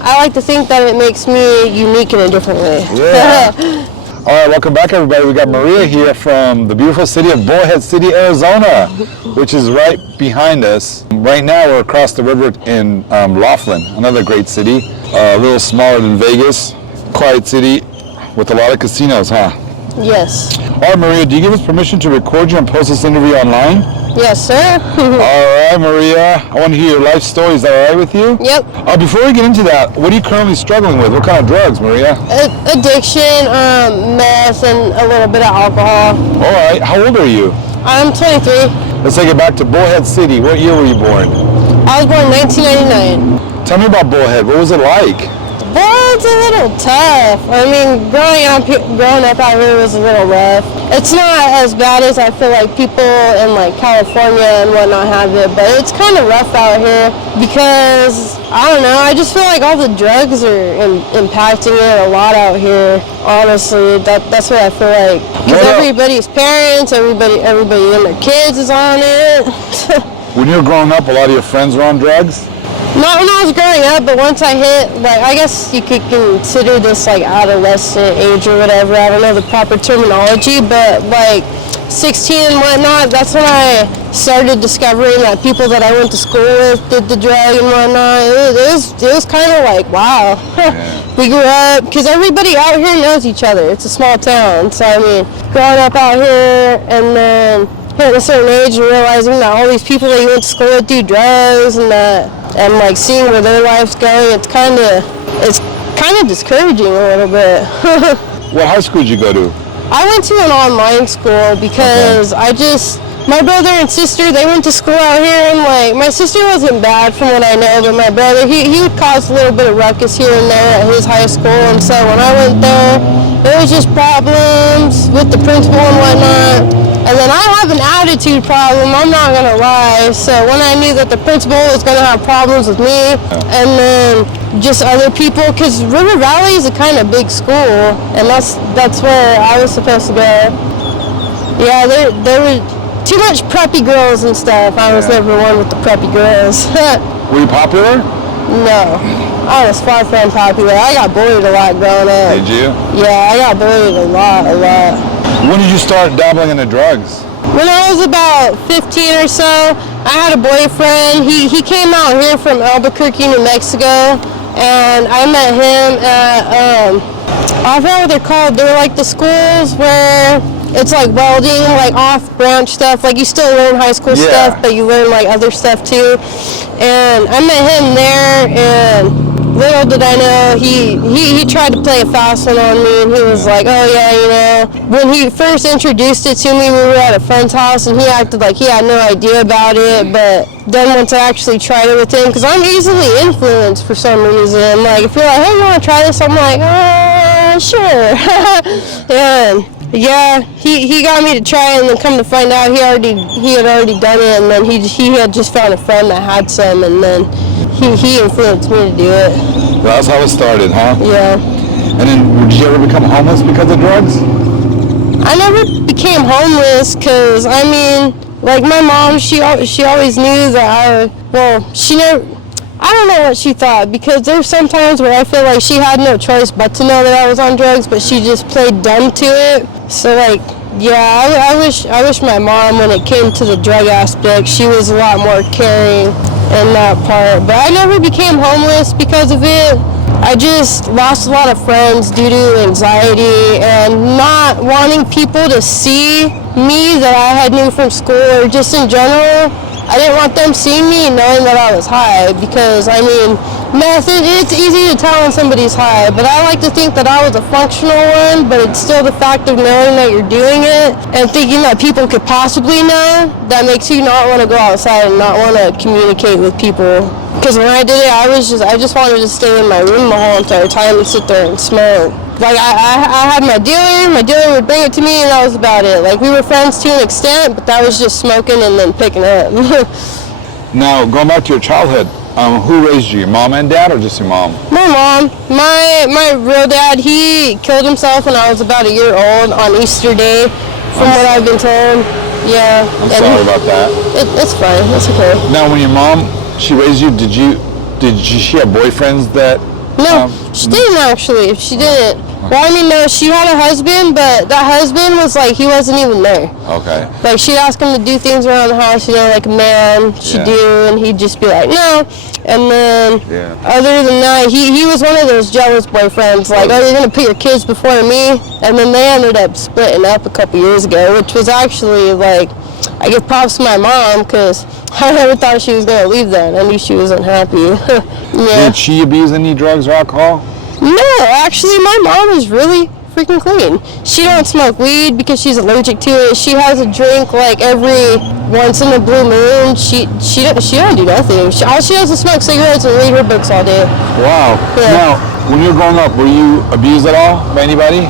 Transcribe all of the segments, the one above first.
I like to think that it makes me unique in a different way. Yeah. All right, welcome back, everybody. We got Maria here from the beautiful city of Bullhead City, Arizona, which is right behind us. Right now, we're across the river in Laughlin, another great city, a little smaller than Vegas, quiet city with a lot of casinos, huh? Yes. All right, Maria, do you give us permission to record you and post this interview online? Yes, sir. All right, Maria, I want to hear your life story. Is that all right with you? Yep. Before we get into that, what are you currently struggling with? What kind of drugs, Maria? Addiction, meth, and a little bit of alcohol. All right, how old are you? I'm 23. Let's take it back to Bullhead City. What year were you born? I was born in 1999. Tell me about Bullhead. What was it like? Well, it's a little tough. I mean, growing up out here was a little rough. It's not as bad as I feel like people in like California and whatnot have it, but it's kind of rough out here because, I don't know, I just feel like all the drugs are impacting it a lot out here. Honestly, that's what I feel like. Because everybody's parents, everybody and their kids is on it. When you were growing up, a lot of your friends were on drugs? Not when I was growing up, but once I hit, like, I guess you could consider this like adolescent age or whatever. I don't know the proper terminology, but like 16 and whatnot, that's when I started discovering that people that I went to school with did the drug and whatnot. It was kind of like, wow. We grew up, because everybody out here knows each other. It's a small town. So, I mean, growing up out here and then hitting a certain age and realizing that all these people that you went to school with do drugs and like seeing where their life's going, it's kind of discouraging a little bit. What high school did you go to? I went to an online school because my brother and sister, they went to school out here, and like my sister wasn't bad from what I know, but my brother, he would cause a little bit of ruckus here and there at his high school, and so when I went there, it was just problems with the principal and whatnot. And then I have an attitude problem, I'm not going to lie. So when I knew that the principal was going to have problems with me, and then just other people, because River Valley is a kind of big school, and that's where I was supposed to go. Yeah, there were too much preppy girls and stuff. I was never one with the preppy girls. Were you popular? No, I was far from popular. I got bullied a lot growing up. Did you? Yeah, I got bullied a lot. When did you start dabbling into drugs? When I was about 15 or so, I had a boyfriend. He came out here from Albuquerque, New Mexico, and I met him at, I forgot what they're called. They're like the schools where it's like welding, like off-branch stuff. Like you still learn high school stuff, but you learn like other stuff too. And I met him there, and little did I know, he tried to play a fast one on me, and he was like, oh yeah, you know. When he first introduced it to me, we were at a friend's house, and he acted like he had no idea about it, but then once I actually tried it with him, because I'm easily influenced for some reason. Like, if you're like, hey, you want to try this? I'm like, sure. And yeah, he got me to try it, and then come to find out he had already done it, and then he had just found a friend that had some, and then he influenced me to do it. That's how it started, huh? Yeah. And then did you ever become homeless because of drugs? I never became homeless because, I mean, like my mom, she always knew that I don't know what she thought, because there's some times where I feel like she had no choice but to know that I was on drugs, but she just played dumb to it. So like, yeah, I wish my mom, when it came to the drug aspect, she was a lot more caring in that part. But I never became homeless because of it. I just lost a lot of friends due to anxiety and not wanting people to see me that I had knew from school, or just in general. I didn't want them seeing me knowing that I was high, because, I mean, meth, it's easy to tell when somebody's high, but I like to think that I was a functional one, but it's still the fact of knowing that you're doing it and thinking that people could possibly know that makes you not want to go outside and not want to communicate with people. Because when I did it, I just wanted to stay in my room the whole entire time and sit there and smoke. Like, I had my dealer would bring it to me, and that was about it. Like, we were friends to an extent, but that was just smoking and then picking up. Now, going back to your childhood, who raised you, your mom and dad, or just your mom? My mom. My real dad, he killed himself when I was about a year old on Easter Day, from what I've been told. Yeah. I'm sorry about that. It's fine. It's okay. Now, when your mom, she raised you, did she have boyfriends that No, she didn't actually. She didn't. Well, I mean, no, she had a husband, but that husband was like, he wasn't even there. Okay. Like, she'd ask him to do things around the house, you know, like a man should do, and he'd just be like, no. And then, other than that, he was one of those jealous boyfriends, like, oh, you're going to put your kids before me? And then they ended up splitting up a couple years ago, which was actually, like, I give props to my mom, because I never thought she was going to leave then. I knew she was unhappy. Did she abuse any drugs or alcohol? No, actually, my mom is really freaking clean. She don't smoke weed because she's allergic to it. She has a drink like every once in a blue moon. She don't do nothing. All she does is smoke cigarettes and read her books all day. Wow. Yeah. Now, when you were growing up, were you abused at all by anybody?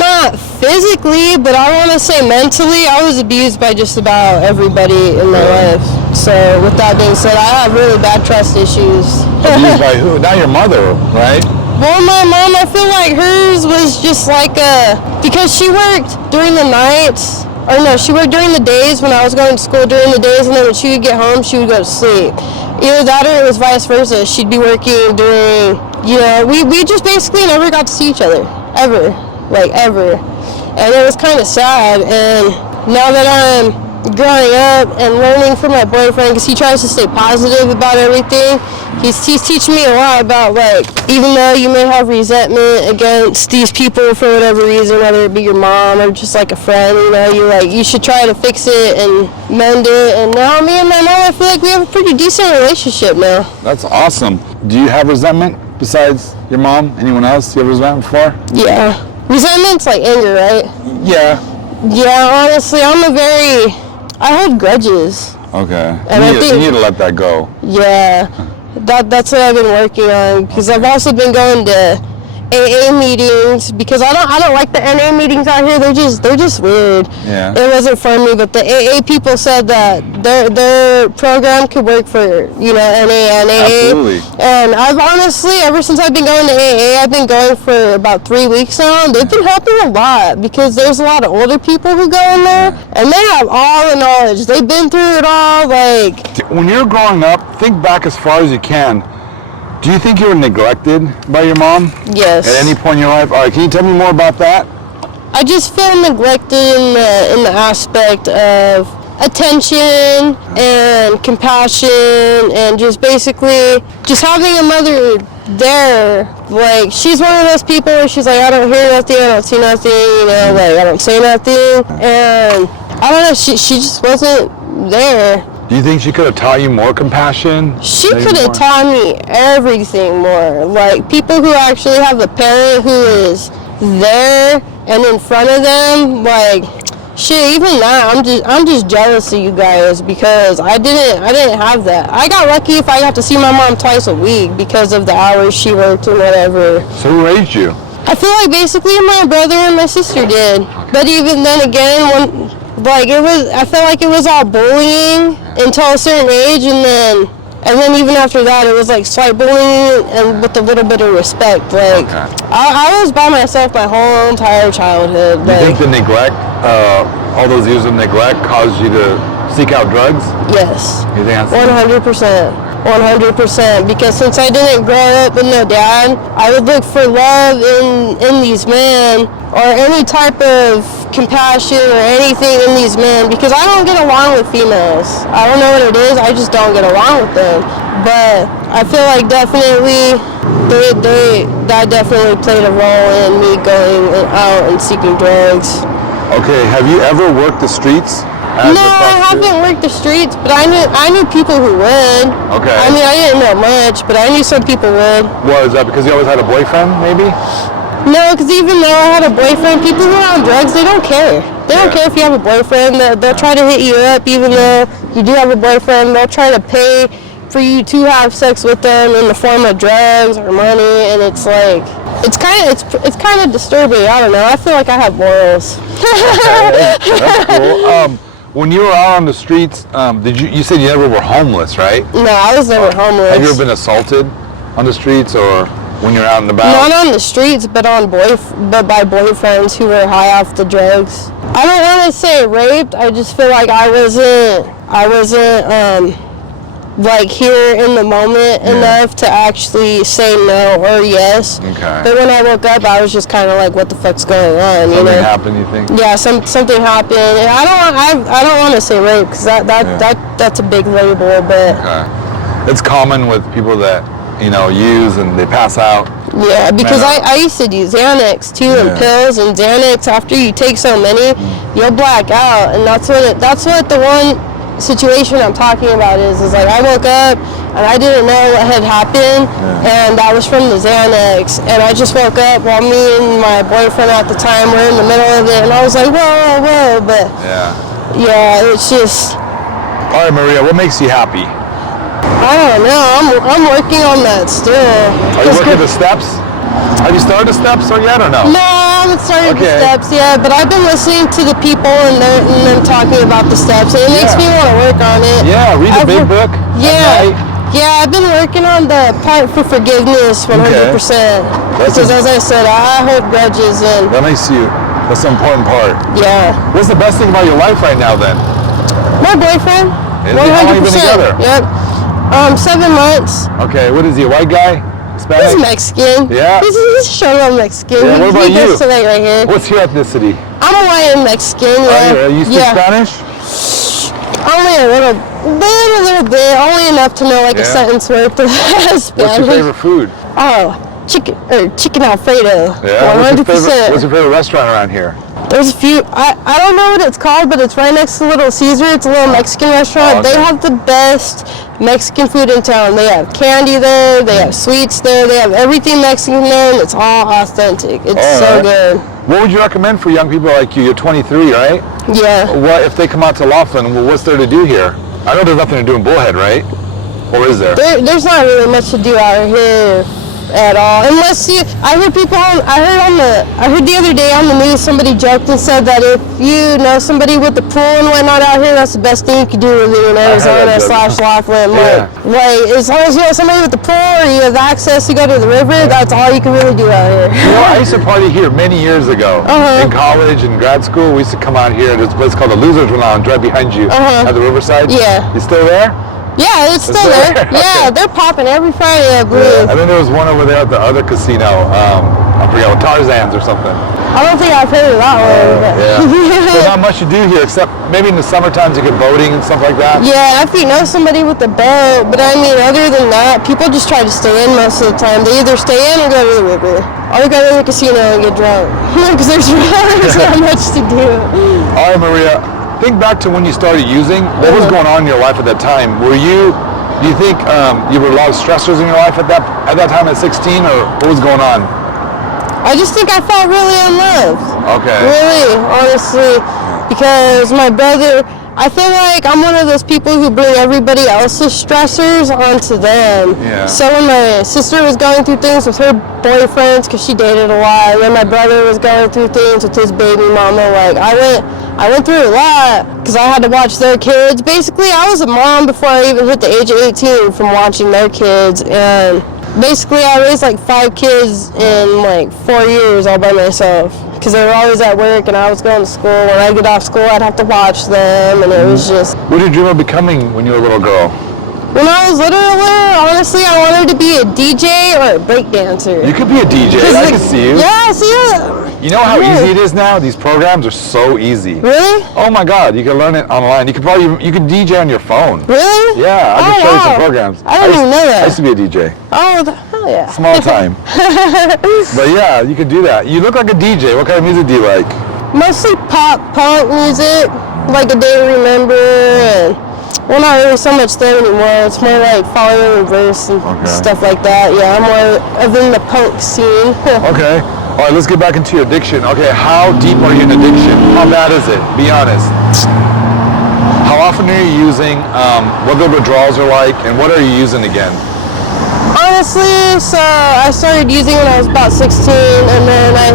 Not physically, but I want to say mentally, I was abused by just about everybody in my life. So with that being said, I have really bad trust issues. Abused by who? Not your mother, right? Well, my mom, I feel like hers was just like because she worked during the nights, or no, she worked during the days when I was going to school during the days, and then when she would get home, she would go to sleep. Either that or it was vice versa. She'd be working during, you know, we just basically never got to see each other, ever. And it was kind of sad, and now that I'm growing up and learning from my boyfriend, because he tries to stay positive about everything, he's teaching me a lot about, like, even though you may have resentment against these people for whatever reason, whether it be your mom or just like a friend, you know, you should try to fix it and mend it. And now me and my mom, I feel like we have a pretty decent relationship now. That's awesome. Do you have resentment besides your mom? Anyone else you have resentment for? Yeah. Resentment's like anger, right? Yeah. Yeah, honestly, I hold grudges. Okay. And you need to let that go. Yeah. That's what I've been working on, because I've also been going to AA meetings, because I don't like the NA meetings out here. They're just weird. Yeah. It wasn't for me, but the AA people said that their program could work for, you know, NA and AA. Absolutely. And I've honestly, ever since I've been going to AA, I've been going for about 3 weeks now. They've been helping a lot, because there's a lot of older people who go in there, and they have all the knowledge. They've been through it all. Like, when you're growing up, think back as far as you can. Do you think you were neglected by your mom? Yes. At any point in your life? All right, can you tell me more about that? I just feel neglected in the aspect of attention and compassion, and just basically just having a mother there. Like, she's one of those people where she's like, I don't hear nothing, I don't see nothing, you know, like, I don't say nothing. And I don't know, she just wasn't there. Do you think she could have taught you more compassion? She could have taught me everything more. Like, people who actually have a parent who is there and in front of them, like, shit, even that, I'm just jealous of you guys, because I didn't have that. I got lucky if I got to see my mom twice a week because of the hours she worked and whatever. So who raised you? I feel like basically my brother and my sister did. But even then again, I felt like it was all bullying until a certain age, and then even after that, it was like slight bullying and with a little bit of respect. Like, I was by myself my whole entire childhood. Do you think the neglect, all those years of neglect, caused you to seek out drugs? Yes. You think that's 100%. 100%, because since I didn't grow up with no dad, I would look for love in these men, or any type of compassion or anything in these men, because I don't get along with females. I don't know what it is, I just don't get along with them. But I feel like definitely that definitely played a role in me going out and seeking drugs. Okay, have you ever worked the streets? No, I haven't worked the streets, but I knew people who would. Okay. I mean, I didn't know much, but I knew some people would. Was that because you always had a boyfriend, maybe? No, because even though I had a boyfriend, people who are on drugs, they don't care. They don't care if you have a boyfriend. They'll try to hit you up, even though you do have a boyfriend. They'll try to pay for you to have sex with them in the form of drugs or money, and it's like, it's kind of disturbing. I don't know. I feel like I have morals. That's cool. When you were out on the streets, you said you never were homeless, right? No, I was never homeless. Have you ever been assaulted on the streets, or when you're out and about? Not on the streets, but but by boyfriends who were high off the drugs. I don't want to say raped. I just feel like I wasn't like here in the moment enough to actually say no or yes. Okay. But when I woke up, I was just kind of like, what the fuck's going on? Something happened, you think? Yeah, something happened. And I don't want to say rape because that's a big label, but. Okay. It's common with people that use and they pass out. Yeah, because I used to do Xanax too, and pills, and Xanax, after you take so many, you'll black out, and that's what the one situation I'm talking about is like I woke up and I didn't know what had happened, and that was from the Xanax, and I just woke up while me and my boyfriend at the time were in the middle of it, and I was like, whoa, but yeah, it's just. All right, Maria, what makes you happy? I don't know. I'm working on that still. Are you working the steps? Have you started the steps or yet or no? No, I haven't started the steps yet, but I've been listening to the people and them talking about the steps, and it makes me want to work on it. Yeah, read the big book. Yeah, I've been working on the part for forgiveness 100%. Because as I said, I hold grudges and. That's the important part. Yeah. What's the best thing about your life right now then? My boyfriend. 100%. How long have you been together? Yep. 7 months. Okay, what is he, a white guy? Hispanic? He's Mexican. Yeah? He's showing up Mexican. Yeah, what about you? Right here. What's your ethnicity? I'm a white and Mexican, yeah. You speak Spanish? Only a little bit. Only enough to know like a sentence worth of Spanish. What's your favorite food? Oh, chicken Alfredo. Yeah? 100%. What's your favorite restaurant around here? There's a few. I don't know what it's called, but it's right next to Little Caesar. It's a little Mexican restaurant. They have the best Mexican food in town. They have candy there. They have sweets there. They have everything Mexican there, and it's all authentic. It's so good. What would you recommend for young people like you? You're 23, right? Yeah. What if they come out to Laughlin? What's there to do here? I know there's nothing to do in Bullhead, right? Or is there? There's not really much to do out here at all, unless I heard the other day on the news somebody joked and said that if you know somebody with the pool and whatnot out here, that's the best thing you could do living in Arizona / Laughlin. Like as long as you know somebody with the pool or you have access to go to the river, that's all you can really do out here. I used to party here many years ago. In college and grad school, we used to come out here. There's a place called the Losers Lounge right behind you at the Riverside. Yeah. You still there? Yeah, it's still there. Yeah, they're popping every Friday, I believe. Yeah, I think there was one over there at the other casino. I forgot, Tarzan's or something. I don't think I've heard of that one. There's not much to do here, except maybe in the summer times you get boating and stuff like that. Yeah, if you know somebody with a boat. But I mean, other than that, people just try to stay in most of the time. They either stay in or go to the river. Or they go to the casino and get drunk. Because there's not much to do. All right, Maria. Think back to when you started using. What was going on in your life at that time? Do you think you were a lot of stressors in your life at that time at 16, or what was going on? I just think I felt really unloved. Okay. Really, honestly, because my brother, I feel like I'm one of those people who bring everybody else's stressors onto them. Yeah. So when my sister was going through things with her boyfriends, because she dated a lot, and then my brother was going through things with his baby mama, like I went through a lot because I had to watch their kids. Basically, I was a mom before I even hit the age of 18 from watching their kids, and basically I raised like 5 kids in like 4 years all by myself. Because they were always at work and I was going to school. When I'd get off school, I'd have to watch them, and it was just... What did you dream of becoming when you were a little girl? When I was little, honestly, I wanted to be a DJ or a break dancer. You could be a DJ. I can see you. Yeah, see you know how easy it is now? These programs are so easy. Really? Oh my God, you can learn it online. You could DJ on your phone. Really? Yeah, I can show you some programs. I didn't even know that. I used to be a DJ. Oh, hell yeah. Small time. But yeah, you could do that. You look like a DJ. What kind of music do you like? Mostly pop, punk music, like A Day to Remember, and well, not really so much there anymore. It's more like Follow in Reverse and stuff like that. Yeah, I'm more of in the punk scene. Okay. All right, let's get back into your addiction. Okay, how deep are you in addiction? How bad is it? Be honest. How often are you using? What the withdrawals are like, and what are you using again? Honestly, so I started using when I was about 16, and then I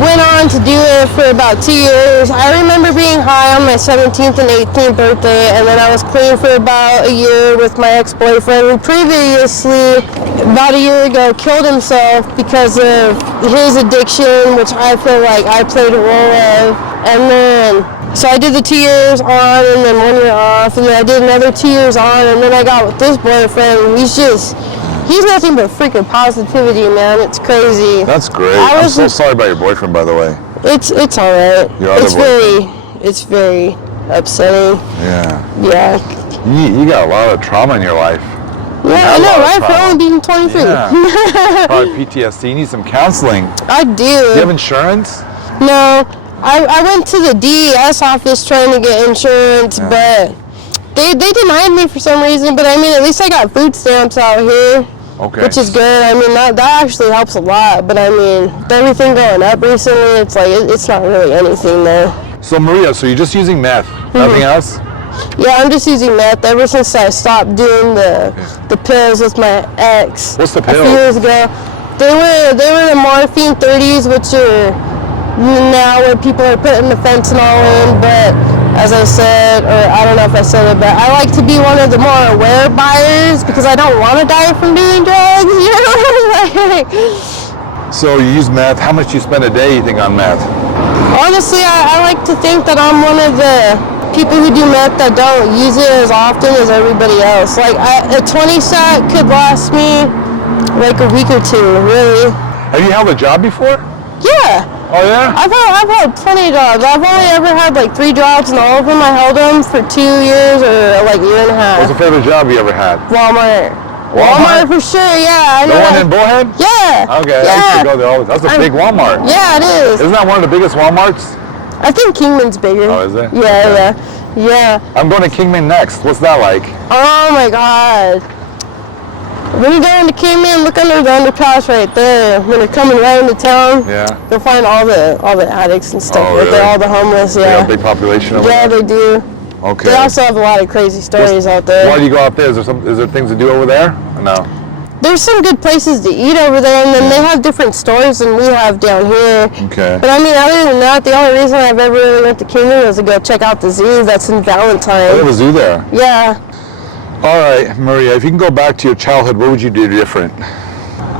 went on to do it for about 2 years. I remember being high on my 17th and 18th birthday, and then I was clean for about a year with my ex-boyfriend, who previously, about a year ago, killed himself because of his addiction, which I feel like I played a role of. And then So I did the 2 years on and then 1 year off, and then I did another 2 years on, and then I got with this boyfriend. He's nothing but freaking positivity, man. It's crazy. That's great. I'm so sorry about your boyfriend, by the way. It's all right. Your other boyfriend. It's very upsetting. Yeah. Yeah. You got a lot of trauma in your life. Yeah, I know, right? For only being 23. Yeah. Probably PTSD. You need some counseling. I do. Do you have insurance? No. I went to the DES office trying to get insurance, but they denied me for some reason. But I mean, at least I got food stamps out here, which is good. I mean, that actually helps a lot. But I mean, with everything going up recently, it's like it's not really anything there. So Maria, so you're just using meth, nothing else? Yeah, I'm just using meth ever since I stopped doing the pills with my ex. What's the pills? A few years ago. They were the morphine 30s, which are now where people are putting the fentanyl in, but as I said, or I don't know if I said it, but I like to be one of the more aware buyers because I don't want to die from doing drugs, you know? So you use meth. How much do you spend a day, you think, on meth? Honestly, I like to think that I'm one of the people who do meth that don't use it as often as everybody else. Like, a 20 sack could last me like a week or two, really. Have you held a job before? Yeah. Oh yeah? I've had plenty of jobs. I've only ever had like 3 jobs, and all of them I held them for 2 years or like a year and a half. What's the favorite job you ever had? Walmart for sure, yeah. The one in Bullhead? Yeah. Okay, yeah. I used to go there all the time. That's a big Walmart. Yeah, it is. Isn't that one of the biggest Walmarts? I think Kingman's bigger. Oh, is it? Yeah, okay. yeah. I'm going to Kingman next. What's that like? Oh my God. When you go into Kingman, look under the underpass right there. When they're coming right into town, you'll find all the addicts and stuff. Oh, right really? there, all the homeless. They got a big population over there? Yeah, they do. Okay. They also have a lot of crazy stories out there. Why do you go out there? Is there things to do over there? Or no. There's some good places to eat over there, and then they have different stores than we have down here. Okay. But I mean, other than that, the only reason I've ever really went to Kingman was to go check out the zoo that's in Valentine. Oh, they have a zoo there? Yeah. All right, Maria, if you can go back to your childhood, what would you do different?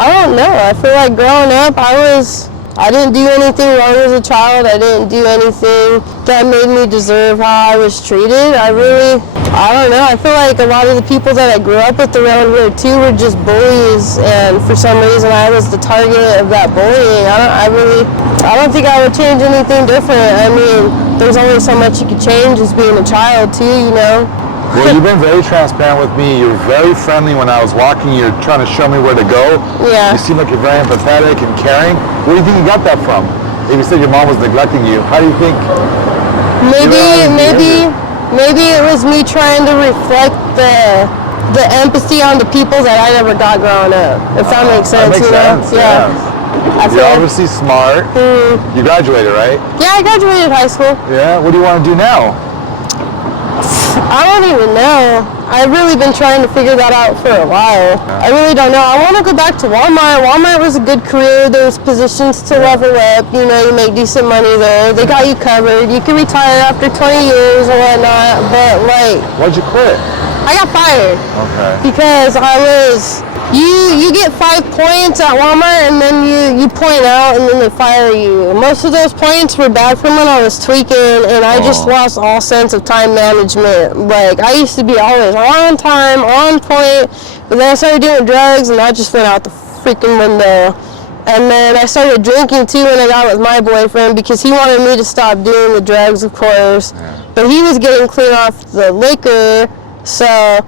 I don't know. I feel like growing up, I didn't do anything wrong as a child. I didn't do anything that made me deserve how I was treated. I don't know. I feel like a lot of the people that I grew up with around here too were just bullies, and for some reason I was the target of that bullying. I don't think I would change anything different. I mean, there's only so much you could change as being a child too, you know. Well, you've been very transparent with me. You're very friendly when I was walking. You're trying to show me where to go. Yeah. You seem like you're very empathetic and caring. Where do you think you got that from? If you said your mom was neglecting you, how do you think? Maybe it was me trying to reflect the empathy on the people that I never got growing up. If that makes sense, that makes sense. Yeah. You're obviously smart. You graduated, right? Yeah, I graduated high school. Yeah. What do you want to do now? I don't even know. I've really been trying to figure that out for a while. I really don't know. I want to go back to Walmart. Walmart was a good career. There's positions to level up. You know, you make decent money there. They got you covered. You can retire after 20 years or whatnot. But like, why'd you quit? I got fired. Okay. Because I was. You get 5 points at Walmart, and then you point out, and then they fire you. Most of those points were bad from when I was tweaking, and I just lost all sense of time management. Like, I used to be always on time, on point, but then I started doing drugs, and that just went out the freaking window. And then I started drinking too when I got with my boyfriend, because he wanted me to stop doing the drugs, of course. But he was getting clean off the liquor, so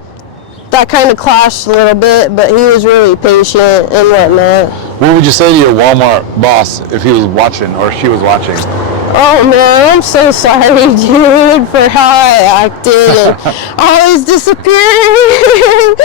that kind of clashed a little bit, but he was really patient and whatnot. What would you say to your Walmart boss if he was watching or she was watching? Oh man, I'm so sorry, dude, for how I acted and always disappearing.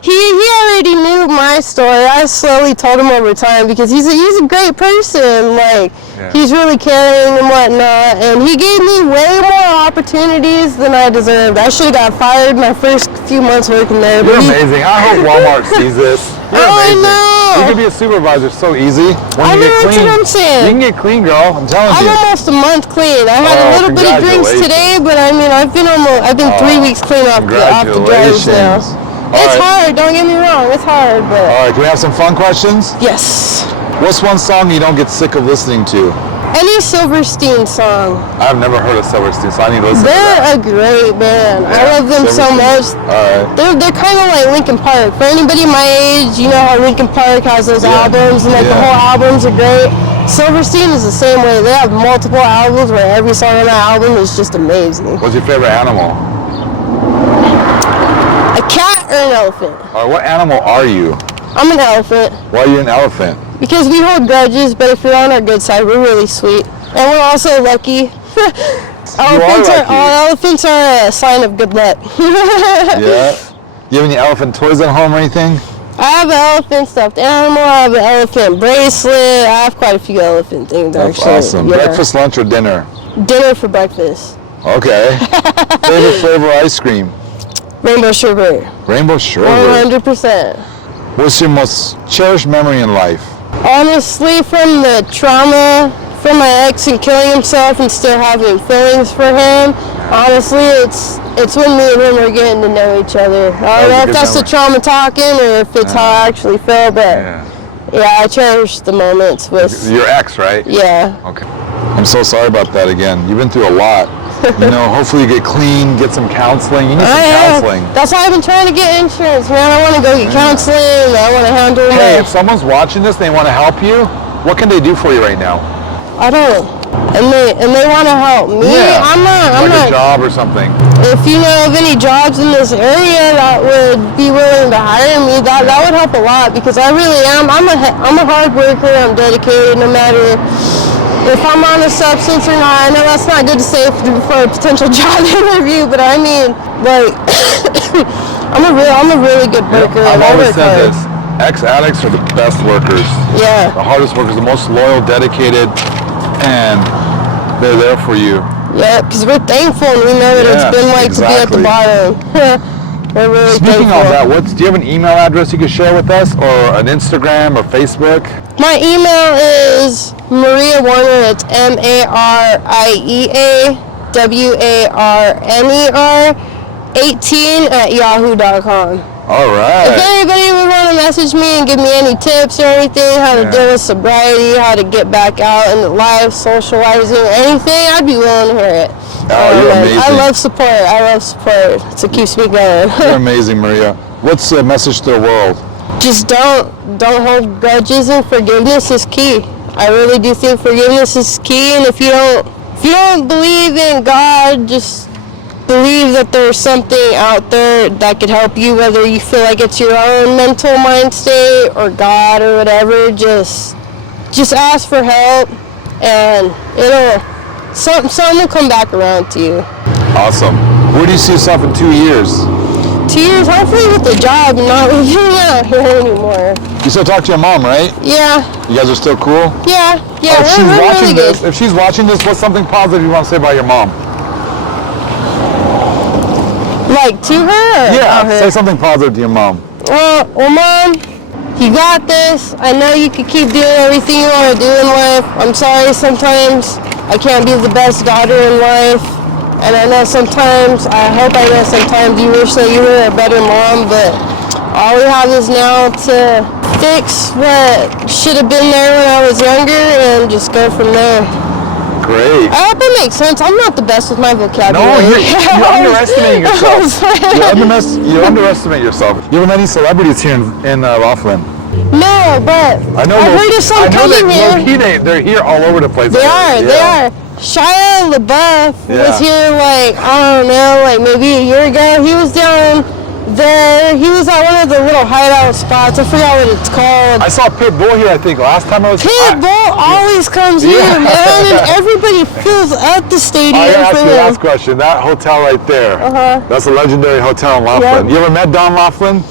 He already knew my story. I slowly told him over time because he's a great person. Like, he's really caring and whatnot, and he gave me way more opportunities than I deserved. I should have got fired my first few months working there. You're amazing. I hope Walmart sees this. You're amazing. I know. You can be a supervisor so easy. When I you know, get clean, that's what I'm saying. You can get clean, girl. I'm telling you. I'm almost a month clean. I had a little bit of drinks today, but I mean, I've been 3 weeks clean off the drugs now. It's hard. Don't get me wrong. It's hard, but. All right. Can we have some fun questions? Yes. What's one song you don't get sick of listening to? Any Silverstein song. I've never heard of Silverstein, so I need to listen to They're that. a great band. Yeah, I love them so Silverstein. much. Alright. They're kind of like Linkin Park. For anybody my age, you know how Linkin Park has those albums, and like the whole albums are great. Silverstein is the same way. They have multiple albums where every song on that album is just amazing. What's your favorite animal? A cat or an elephant? Or what animal are you? I'm an elephant. Why are you an elephant? Because we hold grudges, but if you're on our good side, we're really sweet. And we're also lucky. Elephants are a sign of good luck. Yeah? You have any elephant toys at home or anything? I have an elephant stuffed animal, I have an elephant bracelet, I have quite a few elephant things That's actually. awesome. Yeah. Breakfast, lunch, or dinner? Dinner for breakfast. Okay. Favorite flavor ice cream? Rainbow sherbet. Rainbow sherbet. 100%. What's your most cherished memory in life? Honestly, from the trauma from my ex and killing himself and still having feelings for him, honestly, it's when me and him are getting to know each other. I don't know if that's the trauma talking or if it's how I actually feel, but yeah, I cherish the moments with your ex, right? Yeah. Okay. I'm so sorry about that again. You've been through a lot. You know, hopefully you get clean, get some counseling. You need some counseling. That's why I've been trying to get insurance, man. I want to go get counseling. I want to handle it. Hey, if someone's watching this and they want to help you, what can they do for you right now? I don't. And they want to help me. Yeah. I'm not. A job or something. If you know of any jobs in this area that would be willing to hire me, that would help a lot because I really am. I'm a hard worker. I'm dedicated no matter if I'm on a substance or not. I know that's not good to say for a potential job interview, but I mean, like, I'm a really good worker. I've always said this. Ex-addicts are the best workers. Yeah. The hardest workers, the most loyal, dedicated, and they're there for you. Yeah, because we're thankful and we know that it's been like to be at the bottom. We're really Speaking thankful. of that, do you have an email address you could share with us, or an Instagram or Facebook? My email is Maria Warner. It's MariaWarner18@yahoo.com. All right. If anybody would want to message me and give me any tips or anything, how to deal with sobriety, how to get back out into life, socializing, anything, I'd be willing to hear it. Oh, you're amazing. I love support. So it keeps me going. You're amazing, Maria. What's the message to the world? Just don't hold grudges, and forgiveness is key. I really do think forgiveness is key, and if you don't believe in God, just believe that there's something out there that could help you, whether you feel like it's your own mental mind state or God or whatever. Just ask for help, and something will come back around to you. Awesome. Where do you see yourself in 2 years? 2 years, hopefully with a job and not living out here anymore. You still talk to your mom, right? Yeah. You guys are still cool? Yeah. If she's we're watching really this, what's something positive you want to say about your mom? Like to her? Yeah, say something positive to your mom. Well, Mom, you got this. I know you can keep doing everything you want to do in life. I'm sorry sometimes I can't be the best daughter in life. And I know sometimes you wish that you were a better mom, but all we have is now to fix what should have been there when I was younger and just go from there. Great. I hope it makes sense. I'm not the best with my vocabulary. No, you're underestimating yourself. You underestimate yourself. You haven't met any celebrities here in Laughlin? No, but I heard of some coming here. They're here all over the place. They are. Shia LaBeouf was here maybe a year ago. He was down there. He was at one of the little hideout spots. I forgot what it's called. I saw Pitbull here, I think, last time I was here. Pitbull always comes here, man, and everybody fills at the stadium. I gotta ask you the last question. That hotel right there, that's a legendary hotel in Laughlin. You ever met Don Laughlin?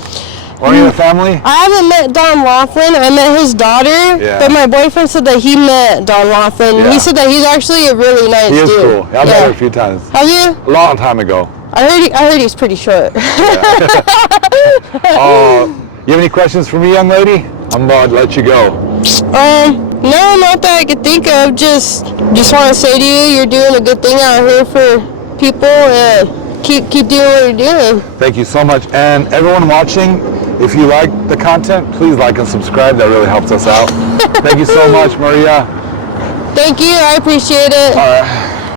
Or any of the family? I haven't met Don Laughlin. I met his daughter, but my boyfriend said that he met Don Laughlin. He said that he's actually a really nice dude. He is cool. I've met him a few times. Have you? A long time ago. I heard he's pretty short. You have any questions for me, young lady? I'm about to let you go. No, not that I could think of. Just want to say to you, you're doing a good thing out here for people, and keep doing what you're doing. Thank you so much. And everyone watching, if you like the content, please like and subscribe. That really helps us out. Thank you so much, Maria. Thank you. I appreciate it. All right.